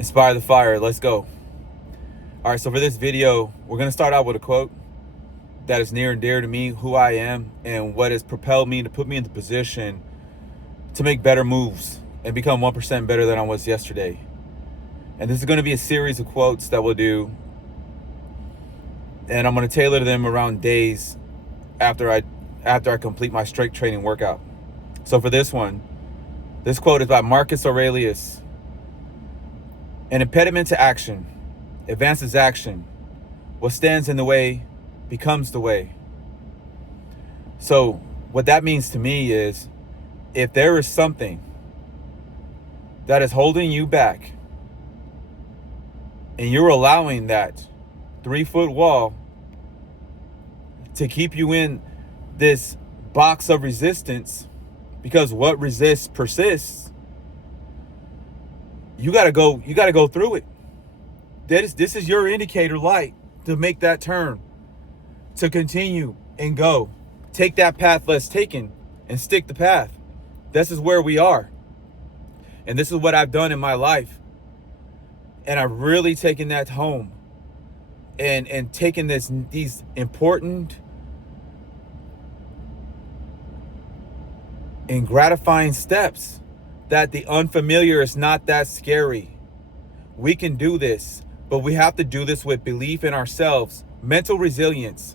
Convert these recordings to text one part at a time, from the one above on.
Inspire the fire. Let's go. All right, so for this video, we're going to start out with a quote that is near and dear to me, who I am, and what has propelled me to put me in the position to make better moves and become 1% better than I was yesterday. And this is going to be a series of quotes that we'll do, and I'm going to tailor them around days after I complete my strength training workout. So for this one, this quote is by Marcus Aurelius. An impediment to action advances action. What stands in the way becomes the way. So what that means to me is, if there is something that is holding you back and you're allowing that 3-foot wall to keep you in this box of resistance, because what resists persists, you gotta go through it. This is your indicator light to make that turn, to continue and go. Take that path less taken and stick the path. This is where we are. And this is what I've done in my life. And I've really taken that home and taken these important and gratifying steps, that the unfamiliar is not that scary. We can do this, but we have to do this with belief in ourselves. Mental resilience,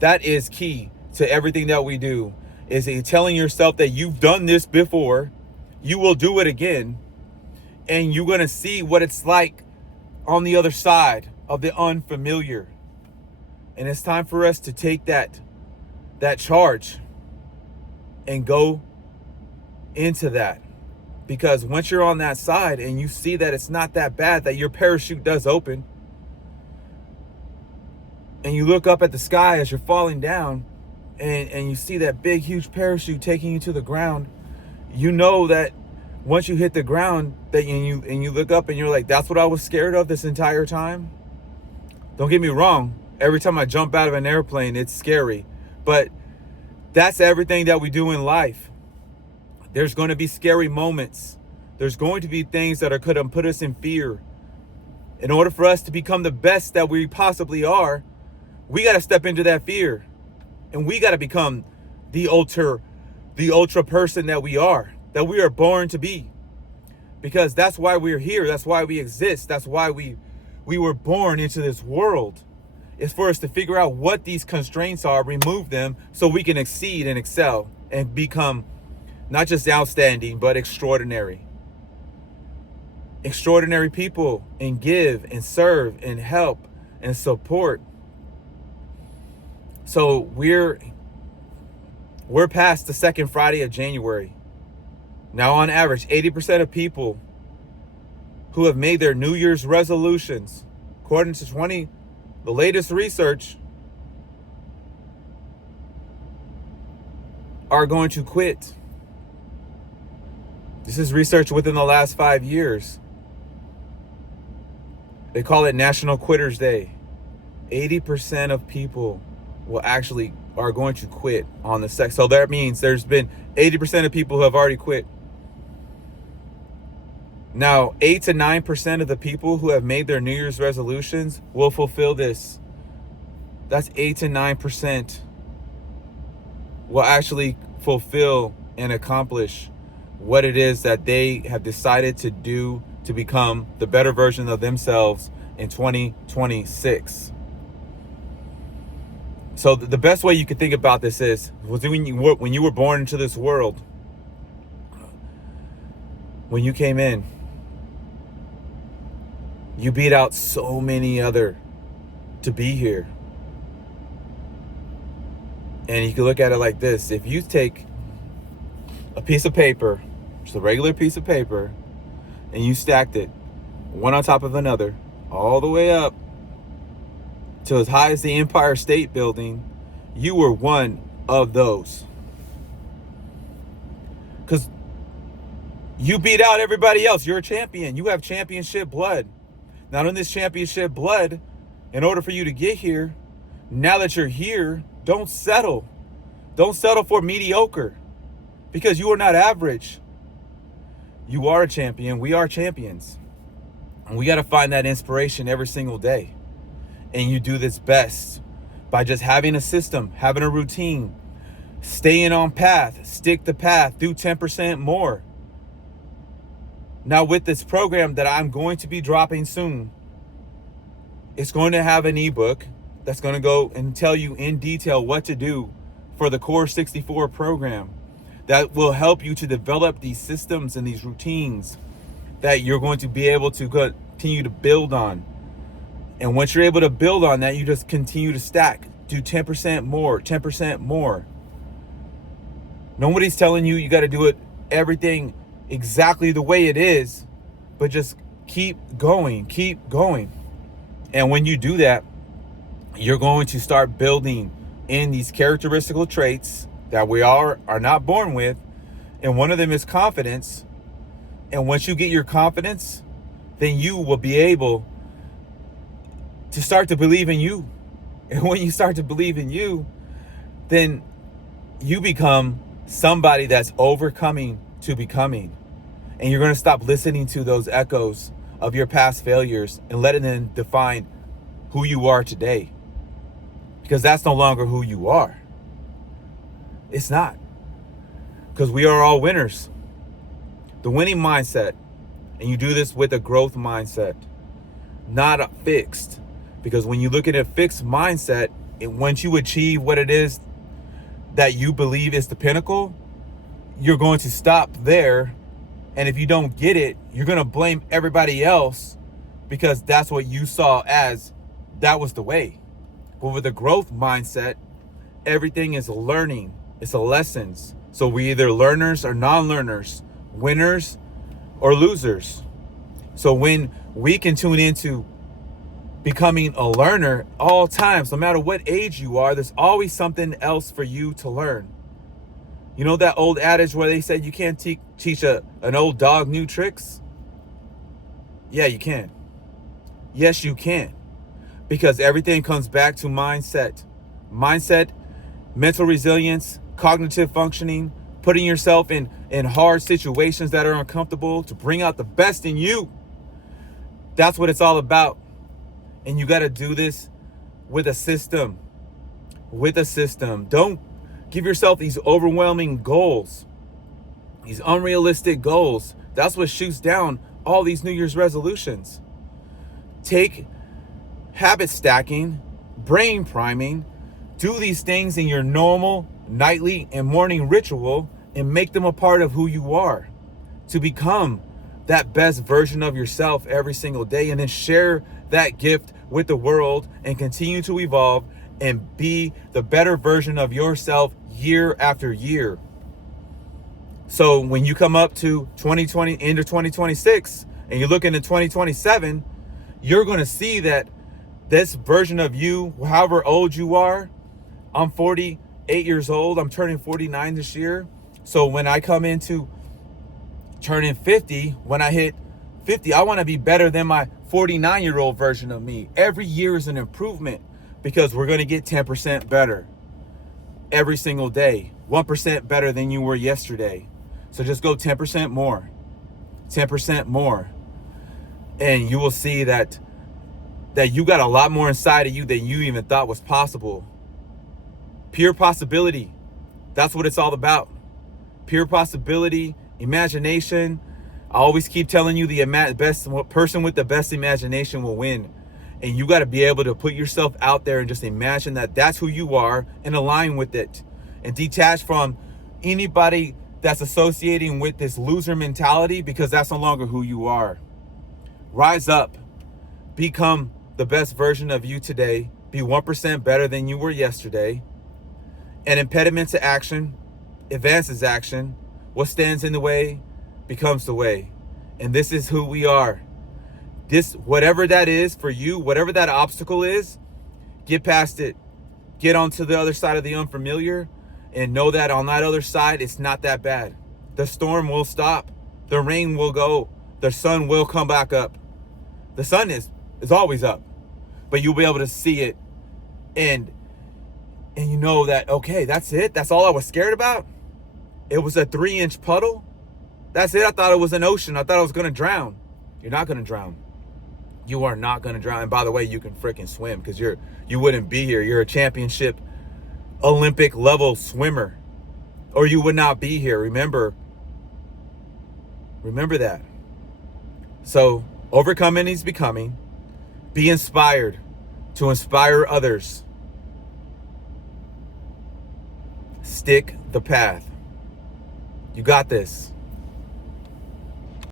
that is key to everything that we do, is telling yourself that you've done this before, you will do it again, and you're going to see what it's like on the other side of the unfamiliar. And it's time for us to take that charge and go into that. Because once you're on that side and you see that it's not that bad, that your parachute does open, and you look up at the sky as you're falling down, and you see that big, huge parachute taking you to the ground, you know that once you hit the ground, that you look up and you're like, that's what I was scared of this entire time. Don't get me wrong. Every time I jump out of an airplane, it's scary. But that's everything that we do in life. There's going to be scary moments. There's going to be things that are going to put us in fear. In order for us to become the best that we possibly are, we got to step into that fear. And we got to become the ultra person that we are born to be. Because that's why we're here. That's why we exist. That's why we were born into this world. It's for us to figure out what these constraints are, remove them, so we can exceed and excel and become not just outstanding, but extraordinary. Extraordinary people, and give and serve and help and support. So we're past the second Friday of January. Now, on average, 80% of people who have made their New Year's resolutions, according to the latest research, are going to quit. This is research within the last 5 years. They call it National Quitters Day. 80% of people are going to quit on the sex. So that means there's been 80% of people who have already quit. Now, 8 to 9% of the people who have made their New Year's resolutions will fulfill this. That's 8 to 9% will actually fulfill and accomplish what it is that they have decided to do to become the better version of themselves in 2026. So the best way you can think about this is, when you were born into this world, when you came in, you beat out so many other to be here. And you can look at it like this. If you take a piece of paper, just a regular piece of paper, and you stacked it one on top of another all the way up to as high as the Empire State Building, you were one of those. Because you beat out everybody else. You're a champion. You have championship blood. Now, in this championship blood, in order for you to get here, now that you're here, don't settle. Don't settle for mediocre, because you are not average. You are a champion. We are champions. And we got to find that inspiration every single day. And you do this best by just having a system, having a routine, staying on path, stick to path, do 10% more. Now with this program that I'm going to be dropping soon, it's going to have an ebook that's going to go and tell you in detail what to do for the Core 64 program that will help you to develop these systems and these routines that you're going to be able to continue to build on. And once you're able to build on that, you just continue to stack. Do 10% more, 10% more. Nobody's telling you you got to do it everything exactly the way it is, but just keep going, keep going. And when you do that, you're going to start building in these characteristical traits that we are not born with. And one of them is confidence. And once you get your confidence, then you will be able to start to believe in you. And when you start to believe in you, then you become somebody that's overcoming to becoming. And you're going to stop listening to those echoes of your past failures and letting them define who you are today. Because that's no longer who you are. It's not. Because we are all winners. The winning mindset, and you do this with a growth mindset, not a fixed. Because when you look at a fixed mindset, once you achieve what it is that you believe is the pinnacle, you're going to stop there. And if you don't get it, you're going to blame everybody else because that's what you saw as that was the way. But with a growth mindset, everything is learning. It's a lessons. So we either learners or non-learners, winners or losers. So when we can tune into becoming a learner all times, no matter what age you are, there's always something else for you to learn. You know that old adage where they said you can't teach an old dog new tricks? Yeah, you can. Yes, you can. Because everything comes back to mindset. Mindset, mental resilience, cognitive functioning, putting yourself in hard situations that are uncomfortable to bring out the best in you. That's what it's all about. And you got to do this with a system. With a system. Don't give yourself these overwhelming goals, these unrealistic goals. That's what shoots down all these New Year's resolutions. Take habit stacking, brain priming, do these things in your normal nightly and morning ritual and make them a part of who you are to become that best version of yourself every single day, and then share that gift with the world and continue to evolve and be the better version of yourself year after year. So when you come up to 2020 into 2026 and you're looking at 2027, you're going to see that this version of you, however old you are, I'm 48 years old. I'm turning 49 this year. So when I come into turning 50, when I hit 50, I want to be better than my 49-year-old version of me. Every year is an improvement because we're going to get 10% better every single day. 1% better than you were yesterday. So just go 10% more. 10% more. And you will see that you got a lot more inside of you than you even thought was possible. Pure possibility. That's what it's all about. Pure possibility, imagination. I always keep telling you the best person with the best imagination will win. And you got to be able to put yourself out there and just imagine that that's who you are and align with it. And detach from anybody that's associating with this loser mentality, because that's no longer who you are. Rise up. Become the best version of you today. Be 1% better than you were yesterday. An impediment to action advances action. What stands in the way becomes the way. And this is who we are. This, whatever that is for you, whatever that obstacle is, get past it. Get onto the other side of the unfamiliar and know that on that other side, it's not that bad. The storm will stop. The rain will go. The sun will come back up. The sun is always up, but you'll be able to see it. And you know that, okay, that's it. That's all I was scared about. It was a 3-inch puddle. That's it. I thought it was an ocean. I thought I was going to drown. You're not going to drown. You are not going to drown. And by the way, you can freaking swim, because you wouldn't be here. You're a championship Olympic level swimmer, or you would not be here. Remember that. So overcoming is becoming. Be inspired to inspire others. Stick the path. You got this.